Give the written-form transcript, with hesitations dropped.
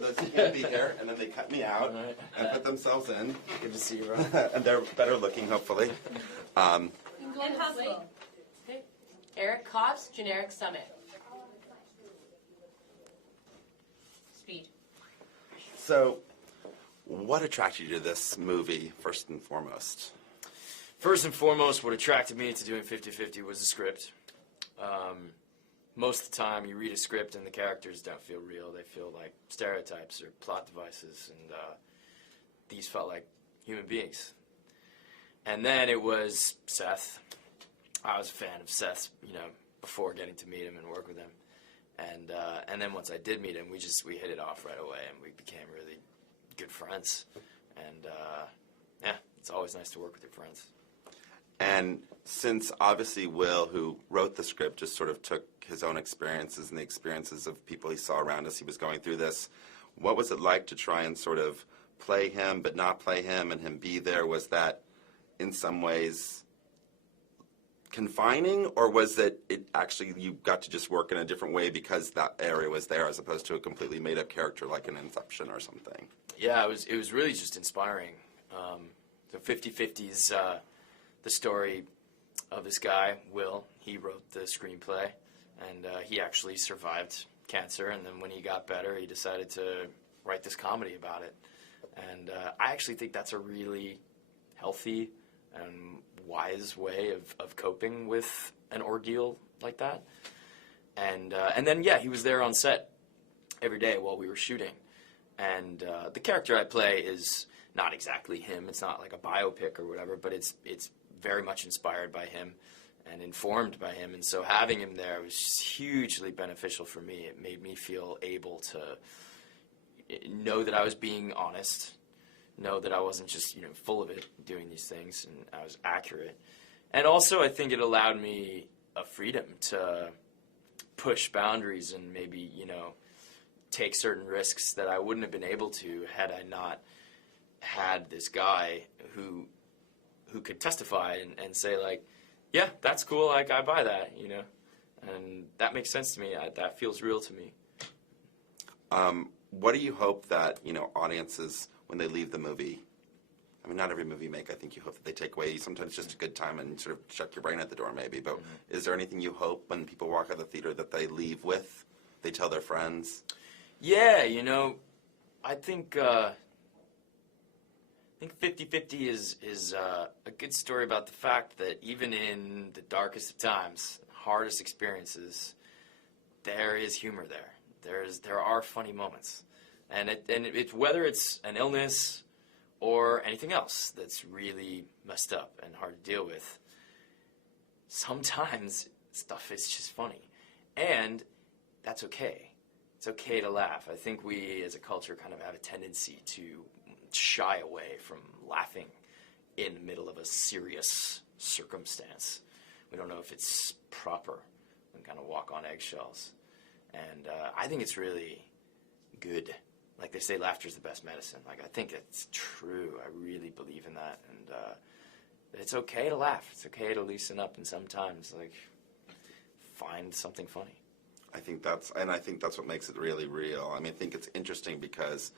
Those who can't be here, and then they cut me out and put themselves in. Good to see you, bro. And they're better looking, hopefully. Impossible. Okay. Eric Kopp's Generic Summit. Speed. So, what attracted you to this movie, first and foremost? First and foremost, what attracted me to doing 50-50 was the script. Most of the time, you read a script and the characters don't feel real. They feel like stereotypes or plot devices, and these felt like human beings. And then it was Seth. I was a fan of Seth, before getting to meet him and work with him. And then once I did meet him, we hit it off right away, and we became really good friends. And it's always nice to work with your friends. And since obviously Will, who wrote the script, just sort of took his own experiences and the experiences of people he saw around us, he was going through this, what was it like to try and sort of play him but not play him and him be there? Was that in some ways confining, or was it actually you got to just work in a different way because that area was there as opposed to a completely made-up character like an Inception or something? Yeah, it was really just inspiring. So 50-50 is the story of this guy, Will. He wrote the screenplay, and he actually survived cancer, and then when he got better, he decided to write this comedy about it. And I actually think that's a really healthy and wise way of coping with an ordeal like that. And then, he was there on set every day while we were shooting. And the character I play is not exactly him. It's not like a biopic or whatever, but it's very much inspired by him and informed by him. And so having him there was hugely beneficial for me. It made me feel able to know that I was being honest, know that I wasn't just, full of it doing these things, and I was accurate. And also I think it allowed me a freedom to push boundaries and maybe, take certain risks that I wouldn't have been able to had I not had this guy who could testify and say, like, yeah, that's cool, like, I buy that, and that makes sense to me. That feels real to me. What do you hope that, audiences, when they leave the movie, I mean, not every movie you make, I think you hope that they take away sometimes just a good time and sort of check your brain at the door maybe, but is there anything you hope when people walk out of the theater that they leave with, they tell their friends? Yeah, I think 50-50 is a good story about the fact that even in the darkest of times, hardest experiences, there is humor there. There are funny moments. And it's whether it's an illness or anything else that's really messed up and hard to deal with, sometimes stuff is just funny. And that's okay. It's okay to laugh. I think we as a culture kind of have a tendency to shy away from laughing in the middle of a serious circumstance. We don't know if it's proper. We kind of walk on eggshells. And I think it's really good. Like they say, laughter's the best medicine. Like, I think it's true. I really believe in that. And it's okay to laugh. It's okay to loosen up and sometimes, like, find something funny. I think that's what makes it really real. I mean, I think it's interesting because